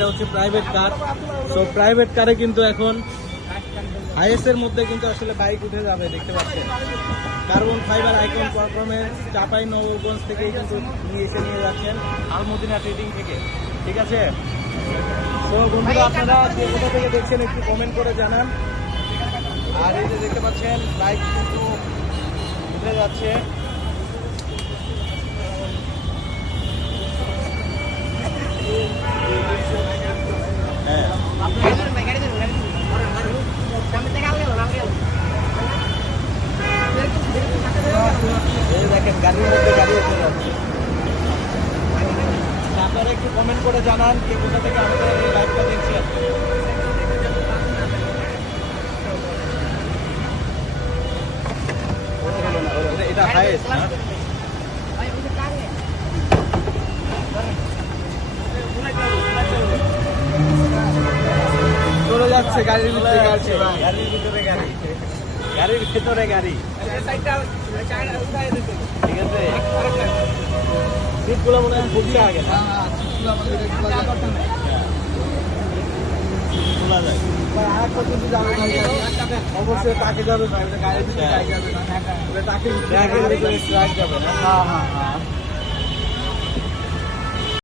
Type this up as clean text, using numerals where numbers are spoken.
এটা হচ্ছে private car. তো প্রাইভেট কারে কিন্তু এখন হাইয়েস্টের মধ্যে কিন্তু আসলে বাইক উঠে যাবে, দেখতে পাচ্ছেন। Carbon fibre icon performance Chapainawabganj থেকে কিন্তু নিয়ে যাচ্ছেন আলমদিনা ট্রেডিং থেকে, ঠিক আছে। তো বন্ধুরা, আপনারা যে কোথা থেকে দেখছেন একটু কমেন্ট করে জানান। আর এই যে দেখতে পাচ্ছেন বাইক কিন্তু উঠে যাচ্ছে। হ্যাঁ, দেখেন গাড়ির মধ্যে গাড়ি উঠে যাচ্ছে। আপনারা একটু কমেন্ট করে জানান কে কোথা থেকে আমাদের এই লাইভটা দেখছেন। এটা হাইয়েস্ট না? চলে যাচ্ছে গাড়ির ভিতরে গাড়ি, গাড়ির ভিতরে গাড়ি, গাড়ির ভিতরে গাড়ি, ঠিক আছে। সিটগুলো মনে হয় খুলছে আগে না, খোলা যায়। অবশ্যই তাকে যাবে না, গাড়ির ভিতরে যাবে না, তাকে যাবে না।